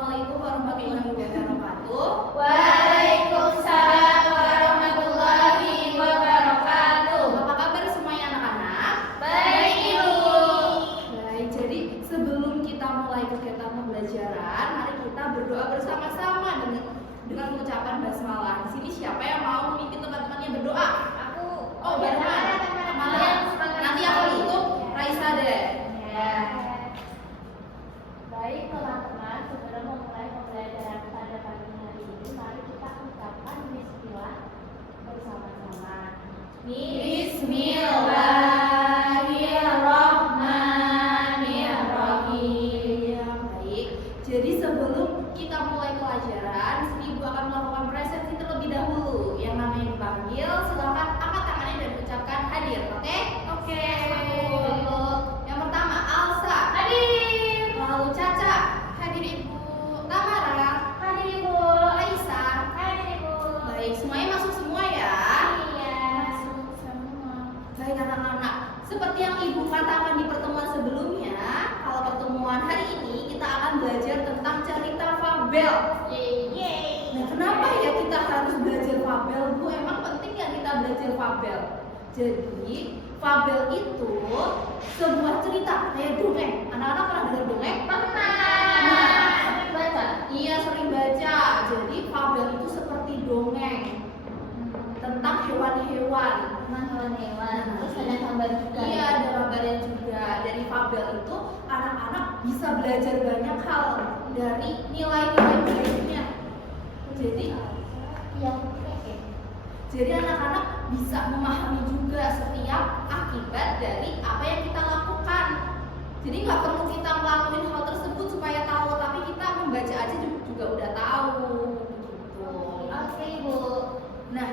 Assalamualaikum warahmatullahi wabarakatuh. Waalaikumsalam warahmatullahi wabarakatuh. Apa kabar semuanya anak-anak? Baik, Ibu. Baik, jadi sebelum kita mulai kegiatan pembelajaran, mari kita berdoa bersama-sama dengan mengucapkan basmalah. Di sini siapa yang mau memimpin teman-temannya berdoa? Aku. Oh, Barman. Nanti aku hitung Raisa deh. Ya. Baik teman-teman, sebelum memulai pembelajaran pada pagi hari ini, mari kita ucapkan bismillah bersama-sama. Bismillahirrahmanirrahim. Baik. Jadi sebelum kita mulai pelajaran, di sini Ibu akan melakukan presentasi terlebih dahulu. Yang namanya dipanggil, silakan angkat tangannya dan ucapkan hadir. Oke? Oke. Yang pertama, Alsa. Hadir. Lalu Caca. Hadir Ibu. Tamara. Hadir, Ibu. Raisa. Hadir, Ibu. Baik, semuanya masuk semua ya. Iya. Masuk semua. Baik anak-anak, seperti yang Ibu katakan di pertemuan sebelumnya, kalau pertemuan hari ini kita akan belajar tentang cerita fabel. Yeay. Nah, kenapa ya kita harus belajar fabel, Bu? Emang penting ya kita belajar fabel? Jadi, fabel itu sebuah cerita kayak dongeng. Anak-anak pernah dengar dongeng? Pernah. Baca. Iya, sering baca. Jadi, fabel itu seperti dongeng tentang hewan-hewan. Hewan-hewan. Terus ada gambar juga. Iya, ada gambarnya juga. Dari fabel itu anak-anak bisa belajar banyak hal dari nilai-nilai baiknya. Iya, oke. Jadi anak-anak bisa memahami juga setiap akibat dari apa yang kita lakukan. Jadi nggak perlu kita ngelakuin hal tersebut supaya tahu, tapi kita membaca aja juga udah tahu. Gitu. Oke, Ibu. Nah,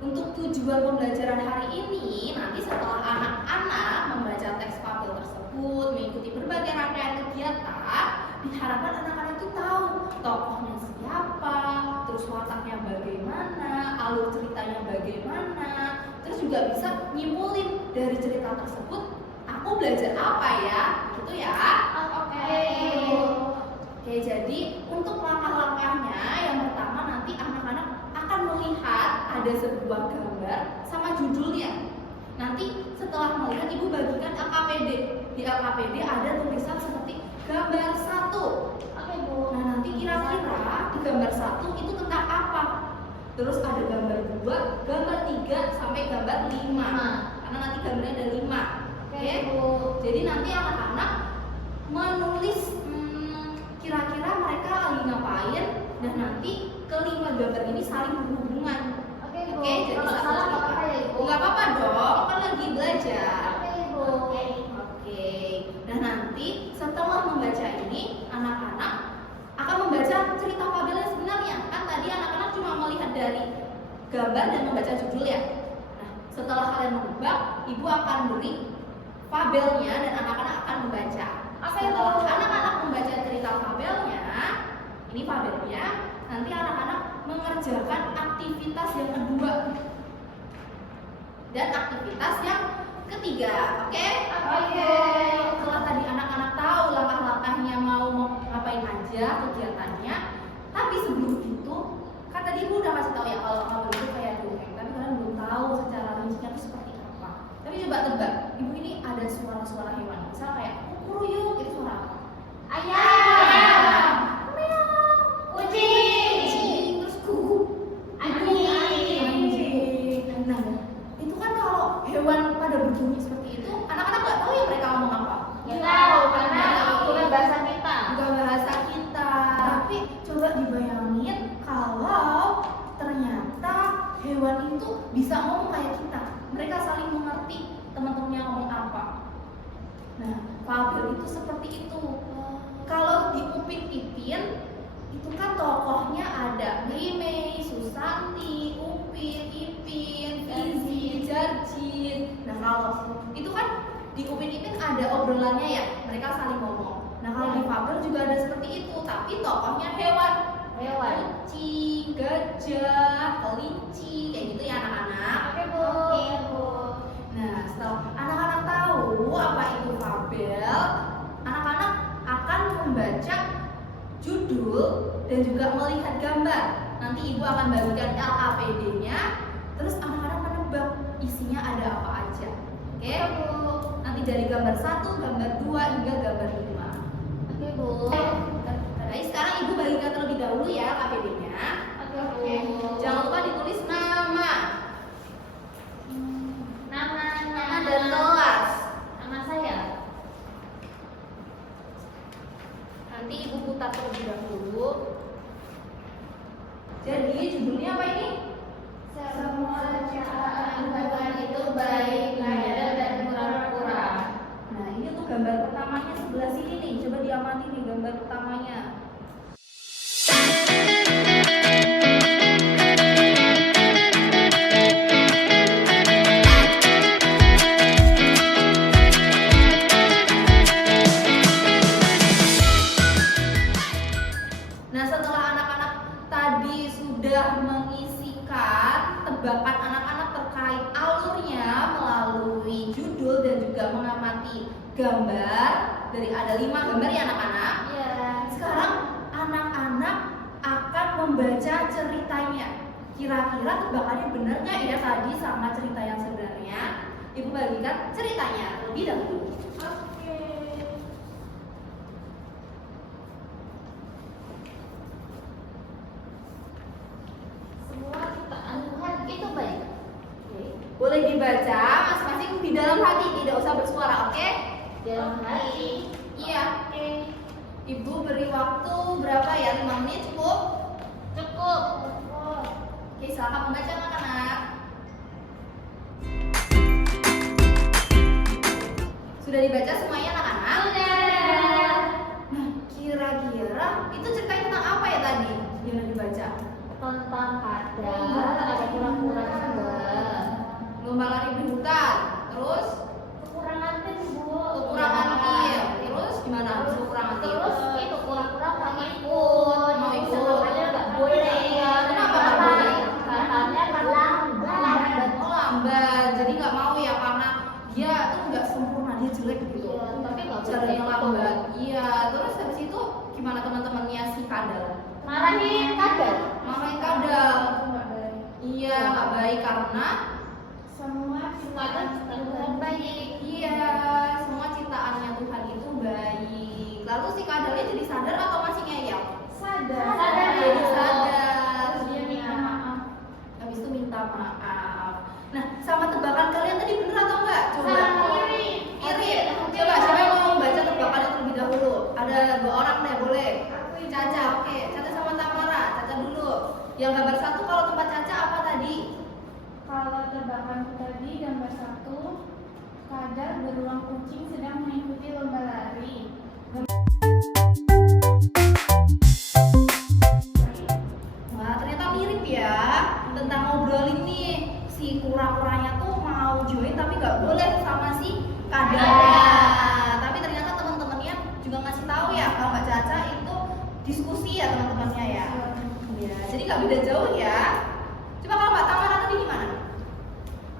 untuk tujuan pembelajaran hari ini, nanti setelah anak-anak membaca teks fabel tersebut, mengikuti berbagai rangkaian kegiatan, diharapkan anak-anak itu tahu tokohnya siapa, terus wataknya bagaimana, alur ceritanya bagaimana, terus juga bisa nyimpulin dari cerita tersebut, aku belajar apa ya, gitu ya. Oke. Oke, jadi untuk langkah-langkahnya, yang pertama nanti anak-anak akan melihat ada sebuah gambar sama judulnya. Nanti setelah melihat, Ibu bagikan LKPD. Di LKPD ada tulisan seperti gambar 1. Oke, Bu. Nah, nanti kira-kira di gambar 1 itu tentang apa? Terus ada gambar 2, gambar 3 sampai gambar 5. Karena nanti gambarnya ada 5. Oke? Bu. Jadi nanti anak-anak menulis kira-kira mereka lagi ngapain, dan nanti kelima gambar ini saling berhubungan. Oke, Bu. Oke, jadi Kalau satu salah cerita. apa-apa ya, Ibu? Nggak apa-apa dong, kan lagi belajar. Oke, Bu. Oke. Nah, nanti setelah membaca ini, anak-anak akan membaca cerita fabel yang sebenarnya. Kan tadi anak-anak cuma melihat dari gambar dan membaca judul ya. Nah, setelah kalian menebak, Ibu akan beri fabelnya dan anak-anak akan membaca. Oke, Setelah Bu. anak-anak membaca cerita fabelnya, ini fabelnya, nanti anak-anak mengerjakan aktivitas yang kedua dan aktivitas yang ketiga. Oke? Oke. Setelah tadi anak-anak tahu langkah-langkahnya mau ngapain aja kegiatannya, tapi sebelum itu kan tadi Ibu udah kasih tahu ya kalau fabel itu kayak dongeng, tapi kalian belum tahu secara rincinya itu seperti apa. Tapi coba tebak, Ibu ini ada suara-suara hewan, misal kayak kukuruyuk, itu suara apa? Ayam. Meong. Kucing. Terus guguk. Anjing. Nah, itu kan kalau hewan pada berbunyi seperti itu, anak-anak nggak tahu ya mereka ngomong apa. Nggak tahu karena bukan bahasa kita. Bukan bahasa kita. Tapi coba dibayangin kalau ternyata hewan itu bisa ngomong kayak kita. Mereka saling mengerti teman-temannya ngomong apa. Nah, fabel itu seperti itu. Kalau di Upin Ipin itu kan tokohnya ada Mei, Susanti, Upin, Ipin, Fizi, Jarjin. Nah, kalau itu kan di Upin Ipin ada obrolannya ya, mereka saling ngomong. Nah, kalau di fabel juga ada seperti itu, tapi tokohnya hewan. Kucing, gajah, kelinci, kayak gitu ya anak-anak. Oke, Bu. Nah, setelah anak-anak tahu apa itu fabel, anak-anak akan membaca judul judul dan juga melihat gambar. Nanti ibu akan bagikan LAPD-nya, terus anak-anak menebak isinya ada apa aja. Oke Bu? Nanti dari gambar 1, gambar 2 hingga gambar 5. Oke Bu. Baik, sekarang ibu bagikan terlebih dahulu ya LAPD-nya. Oke Bu. Jangan lupa ditulis nama, Nama dan kelas. Nama saya. Nanti ibu putar terlebih dahulu. Jadi judulnya apa ini? Semua ciptaan Tuhan itu baik, adil, dan pura-pura. Nah ini tuh gambar pertamanya sebelah sini nih. Coba diamati nih gambar pertamanya. Nah setelah anak-anak tadi sudah mengisikan tebakan anak-anak terkait alurnya melalui judul dan juga mengamati gambar dari ada 5 gambar ya anak-anak. Iya. Sekarang anak-anak akan membaca ceritanya. Kira-kira tebakannya benar nggak ya tadi sama cerita yang sebenarnya? Ibu bagikan ceritanya lebih dahulu. Oke. Semua ciptaan Tuhan itu baik. Oke. Boleh dibaca masing-masing di dalam hati, tidak usah bersuara, oke? Dalam hati. Iya. Oke. Ibu beri waktu berapa ya? 5 menit cukup? Cukup. Oke, silakan membaca anak-anak. Sudah dibaca semuanya anak-anak? Sudah. Nah, kira-kira itu ceritanya tentang apa ya tadi? Yang udah dibaca? Tentang kadal, ada kura-kura juga. Lomba lari di hutan. Terus Kekurangan tim Bu. kekurangan tim. Terus gimana? Habis kekurangan tim? Terus itu kura-kura nggak ikut. Mau ikut. Sebenarnya nggak boleh. Kenapa nggak boleh? Katanya lambat. Oh lambat, jadi nggak mau ya karena dia tuh nggak sempurna, dia jelek gitu. Iya, tapi nggak boleh Jalannya ikut. lambat. Iya, terus habis itu gimana teman-temannya si kadal? Marahin kadal. Marahin kadal. Iya, nggak baik karena Semua ciptaan Tuhan baik. iya, semua ciptaannya Tuhan itu baik. Lalu si kadalnya jadi sadar atau masih ngeyel? Sadar. Jadi sadar. Dia minta maaf. Habis itu minta maaf. Nah, sama tebakan kalian tadi bener atau enggak? Coba. Mirip. Mirip. Coba siapa yang mau membaca tebakannya terlebih dahulu? Ada 2 orang deh, boleh. Caca, oke. Caca sama Tamara. Caca dulu. Yang gambar 1 kalau tempat Caca apa tadi? Kalau tebakan tadi gambar 1, kadal beruang kucing sedang mengikuti lomba lari. Wah, ternyata mirip ya. Tentang ngobrolin nih, si kura-kuranya tuh mau join tapi nggak boleh sama si kadalnya. Tapi ternyata teman-temannya juga ngasih tahu ya kalau Mbak Caca itu diskusi ya teman-temannya ya. Iya, jadi nggak beda jauh ya. Coba kalau Mbak Tamara tadi gimana?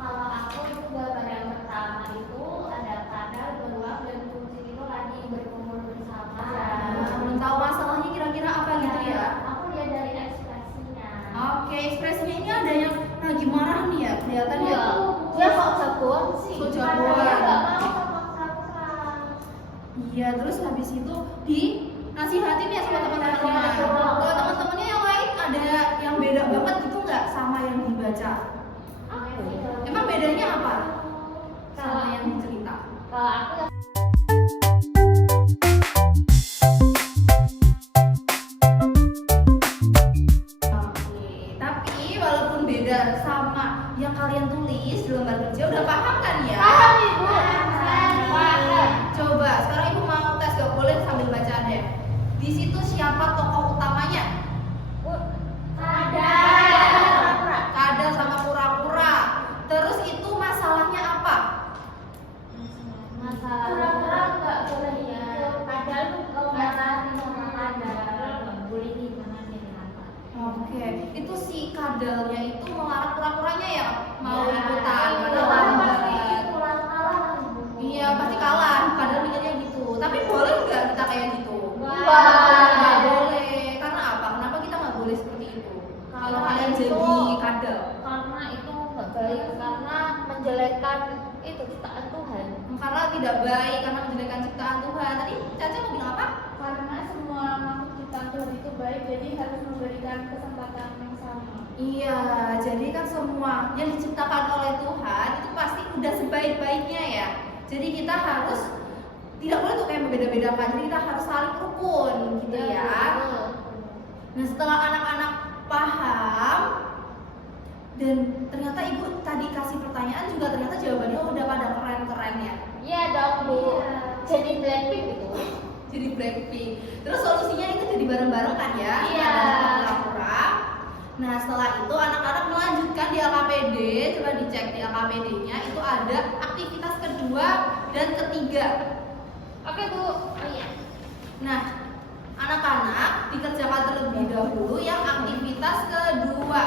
Kalau aku itu gambar yang pertama itu ada kadal, beruang, dan kucing itu lagi berkumpul bersama. Belum tahu masalahnya kira-kira apa gitu ya? Aku lihat dari ekspresinya. Oke, ekspresinya ini ada yang lagi marah nih ya, kelihatan ya. Dia kok jagoan sih? Kok jagoan? Dia nggak mau paksa-paksa. Iya, terus habis itu di nasihatin ya sama teman-temannya. Iya, betul. Kalau teman-temannya yang lain ada yang beda banget gitu nggak sama yang dibaca? Emang bedanya apa? Sama yang dicerita? Kalau aku ya Oke, tapi walaupun beda sama yang kalian tulis di lembar kerja udah paham kan ya? paham Ibu. Paham. Coba sekarang ibu mau tes, gak boleh sambil baca deh. Di situ siapa tokoh utamanya? Kadal sama pura-pura. Terus itu masalahnya apa? Masalah pura-pura nggak boleh ya. Kadal tuh kalau nggak tahan sama kadal nggak boleh gimana sih kenapa? Oke, itu si kadalnya itu melarang pura-puranya ya mau Ya, ikutan iya. karena Pasti lambat. kurang kalah Ibu. Iya pasti kalah, kadal mikirnya gitu. Tapi boleh nggak kita kayak gitu? Nggak. Nggak boleh, jadi harus memberikan kesempatan yang sama. Iya, jadi kan semua yang diciptakan oleh Tuhan itu pasti udah sebaik-baiknya ya. Jadi kita harus tidak boleh tuh kayak membeda-bedakan. Jadi kita harus saling rukun gitu ya. Nah, setelah anak-anak paham dan ternyata ibu tadi kasih pertanyaan juga ternyata jawabannya udah pada keren-keren ya. Iya dong Bu. Iya. Jadi Blackpink gitu. Jadi Blackpink. Terus solusinya itu jadi bareng-bareng kan ya? Iya. Pura-pura. Nah, setelah itu anak-anak melanjutkan di AKPD. Coba dicek di AKPD-nya itu ada aktivitas kedua dan ketiga. Oke Bu. Oh iya. Nah, anak-anak dikerjakan terlebih dahulu yang aktivitas kedua.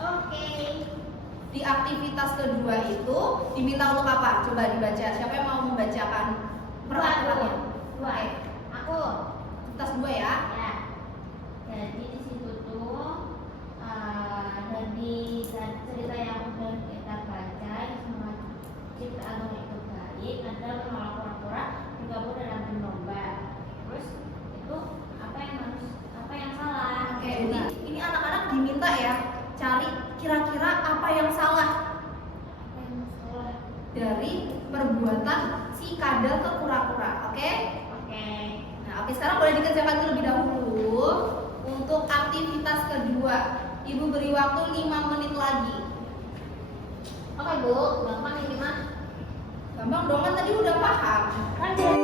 Oke. Di aktivitas kedua itu diminta untuk apa? Coba dibaca. Siapa yang mau membacakan peraturannya? Dua. Aku. Aktivitas 2 ya. Ya. Jadi di situ tuh dari cerita yang udah kita baca yang sama ciptaan itu baik, ada menolak pura-pura bergabung dalam berlomba. Terus itu apa yang salah? Oke, jadi ini anak-anak diminta ya cari kira-kira apa yang salah Apa yang salah? dari perbuatan si kadal ke kura-kura. Oke? Oke. Nah, oke, sekarang boleh dikerjakan terlebih dahulu untuk aktivitas kedua. Ibu beri waktu 5 menit lagi. Oke Bu, gampang ini mah. Gampang dong, kan tadi udah paham. Kan jadi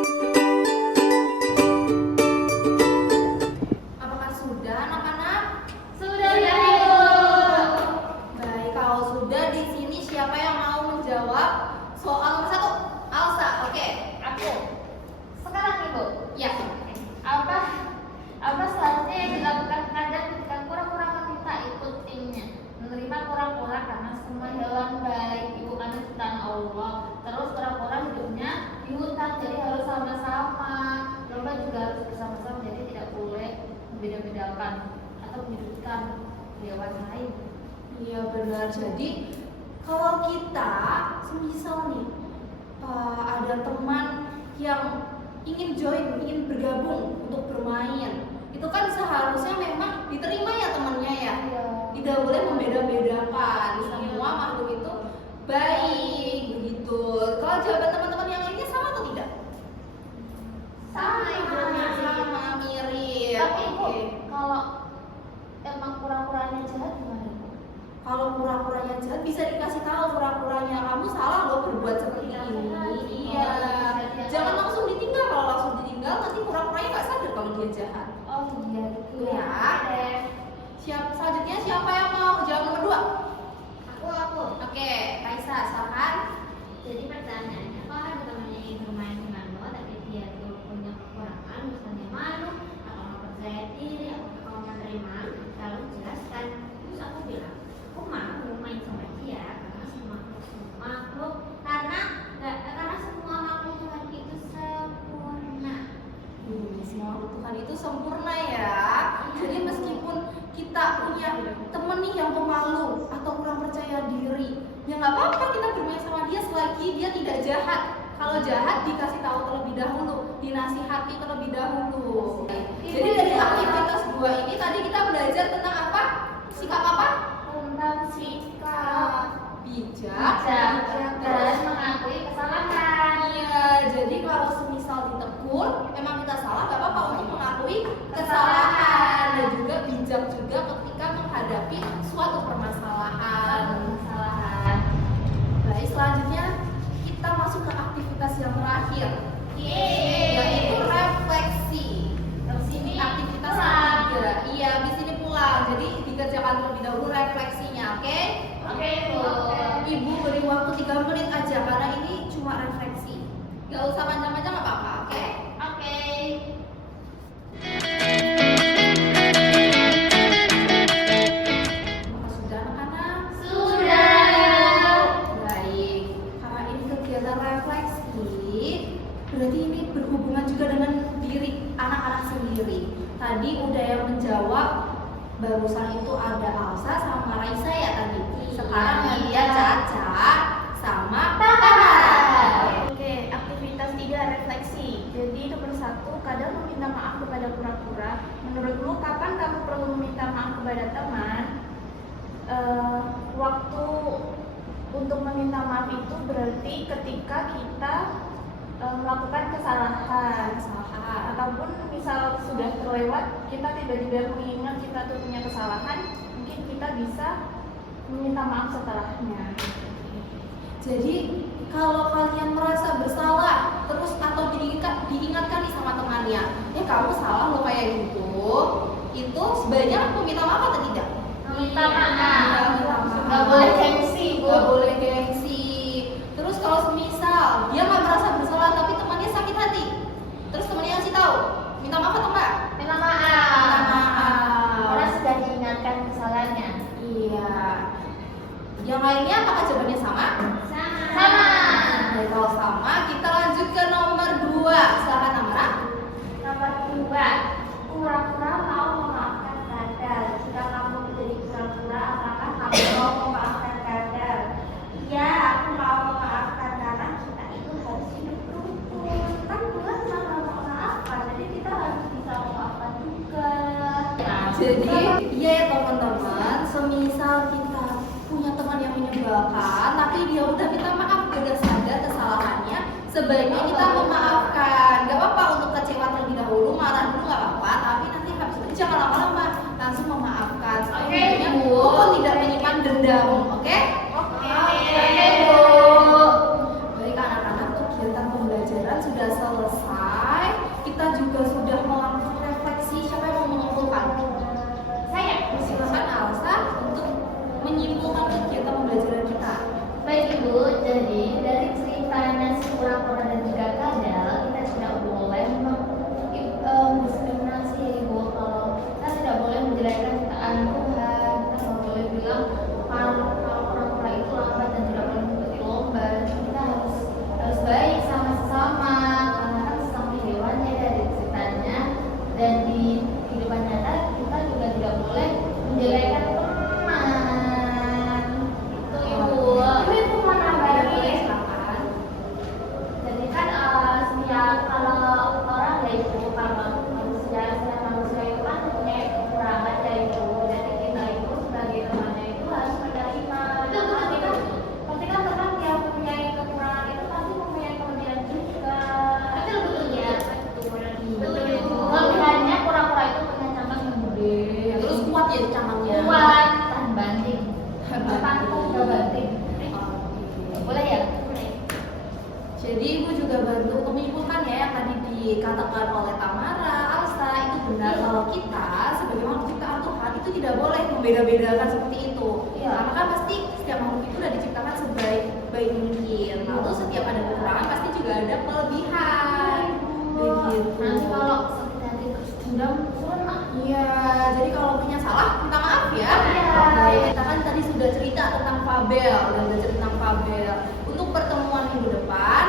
Apakah sudah anak-anak? sudah Sudah, Ibu. Baik, kalau sudah di sini siapa yang mau menjawab soal nomor 1? Alsa, oke. Aku. Sekarang Ibu. Ya. Apa selanjutnya yang dilakukan kadang ketika kura-kura meminta ikut timnya? Menerima kura-kura karena semua hewan baik, Ibu kan ciptaan Allah. Terus kura-kura hidupnya di hutan, jadi harus sama-sama. Lomba juga harus bersama-sama, jadi tidak boleh membeda-bedakan atau menyudutkan hewan lain. Iya benar. Jadi kalau kita semisal nih ada teman yang ingin join, ingin bergabung untuk bermain, itu kan seharusnya memang diterima ya temannya ya. Tidak boleh membeda-bedakan. Semua makhluk itu baik begitu. Kalau jawaban teman-teman yang lainnya sama atau tidak? Sama Ibu. Sama mirip. Tapi Ibu, Oke. kalau emang kura-kuranya jahat gimana Ibu? Kalau kura-kuranya jahat bisa dikasih tahu kura-kuranya kamu salah loh berbuat seperti ini. Iya. Jangan langsung ditinggal. Kalau langsung ditinggal nanti kura-kuranya nggak sadar kalau dia jahat. Oh iya gitu Ya. Selanjutnya siapa yang mau jawab nomor 2? Aku. Oke, Kaisa, silakan. Jadi pertanyaannya, kalau ada temannya ingin bermain denganmu, tapi dia tuh punya kekurangan, misalnya malu, atau nggak percaya diri, atau nggak menerima, lalu jelaskan. Terus aku bilang, aku mau main sama dia karena semua makhluk, karena semua makhluk Tuhan itu sempurna. Semua Tuhan itu sempurna ya. Jadi meskipun kita punya temen nih yang pemalu atau kurang percaya diri, ya nggak apa-apa kita bermain sama dia selagi dia tidak jahat. Kalau jahat dikasih tahu terlebih dahulu, dinasihati terlebih dahulu. Jadi dari aktivitas 2 ini tadi kita belajar tentang apa? Sikap apa? Tentang sikap Bijak dan mengakui kesalahan. Iya, jadi kalau semisal ditegur, emang kita salah, gak apa-apa untuk mengakui kesalahan dan juga bijak juga ketika menghadapi suatu permasalahan. Baik, selanjutnya kita masuk ke aktivitas yang terakhir, yaitu refleksi. Di sini aktivitas yang ketiga. Iya, di sini pulang. Jadi dikerjakan terlebih dahulu refleksinya, oke? Oke Bu. Ibu beri waktu 3 menit aja karena ini cuma refleksi. Gak usah panjang-panjang gak apa-apa, oke? Oke. Apakah sudah anak-anak? Sudah. Baik. Karena ini kegiatan refleksi, berarti ini berhubungan juga dengan diri anak-anak sendiri. Tadi udah yang menjawab barusan itu ada Alsa sama Raisa ya tadi. Sekarang dia Caca sama Tamara. Oke, aktivitas 3 refleksi. Jadi nomor 1, kadang meminta maaf kepada kura-kura. Menurutmu kapan kepada teman, waktu untuk meminta maaf itu berarti ketika kita melakukan kesalahan ataupun misal sudah terlewat, kita tiba-tiba mengingat kita tuh punya kesalahan, mungkin kita bisa meminta maaf setelahnya. Jadi kalau kalian merasa bersalah terus atau diingatkan nih sama temannya, kamu salah lo kayak gitu, itu sebaiknya meminta maaf atau tidak? Minta maaf. Nggak boleh gengsi, Bu. Nggak boleh gengsi. Terus kalau semisal dia nggak merasa bersalah tapi temannya sakit hati, terus temannya ngasih tahu, minta maaf atau enggak? Minta maaf. Minta maaf. Karena sudah diingatkan kesalahannya. Iya. Yang lainnya apakah jawabannya sama? Sama. Nah, kalau sama, kita lanjut ke nomor 2. Silakan Amara. Nomor 2, pura-pura mau memaafkan kadal. Jika kamu menjadi pura-pura, apakah kamu mau memaafkan kadal? Iya, aku mau memaafkan karena kita itu harus hidup rukun. Kan Tuhan sama memaafkan, jadi kita harus bisa memaafkan juga. Jadi, iya ya teman-teman, semisal kita punya teman yang menyebalkan, tapi dia udah minta maaf, udah sadar kesalahannya, sebaiknya kita memaafkan. Gak apa-apa untuk kecewa terlebih dahulu, marah dulu gak apa-apa, tapi nanti habis itu jangan lama-lama, langsung memaafkan. Oke, Bu. Kok tidak menyimpan dendam, oke? Oke, Bu. Baik anak-anak, kegiatan pembelajaran sudah selesai. Kita juga sudah melakukan refleksi. Siapa yang mau mengumpulkan? Saya. Silakan Alsa untuk menyimpulkan kegiatan pembelajaran kita. Baik Ibu, jadi dari ceritanya si pura-pura dan juga kadal, kita tidak boleh diskriminasi Ibu. Kalau kita tidak boleh menjelekkan ciptaan Tuhan, kita tidak boleh bilang kalau pura-pura itu lambat dan tidak boleh mengikuti lomba. Kita harus baik sama sesama, karena kan sesama hewan ya dari ceritanya, dan di kehidupan nyata kita juga tidak boleh menjelekkan teman. Itu Ibu. Ini aku mau nambahin. Silakan. Jadi kan setiap kalau orang ya itu kalau setiap manusia itu kan punya kekurangan ya itu. Jadi kita itu sebagai temannya itu harus menerima. Pasti kan teman yang punya kekurangan itu pasti mempunyai kelebihan juga. Betul ya. Betul itu. Kelebihannya pura-pura itu punya cabang yang gede. Terus kuat ya cabangnya. Kuat, tahan banting. Panggung nggak banting. Boleh ya? Boleh. Jadi Ibu juga bantu untuk menyimpulkan ya yang tadi dikatakan oleh Tamara, Alsa, itu benar kalau kita sebagai makhluk ciptaan Tuhan itu tidak boleh membeda-bedakan seperti itu. Iya. Karena kan pasti setiap makhluk itu sudah diciptakan sebaik mungkin. Lalu setiap ada kekurangan pasti juga ada kelebihan. Begitu. Nanti kalau sakit hati terus dendam turun ah. Iya, jadi kalau punya salah minta maaf ya. Iya. Baik, kita kan tadi sudah cerita tentang fabel dan belajar tentang fabel. Untuk pertemuan minggu depan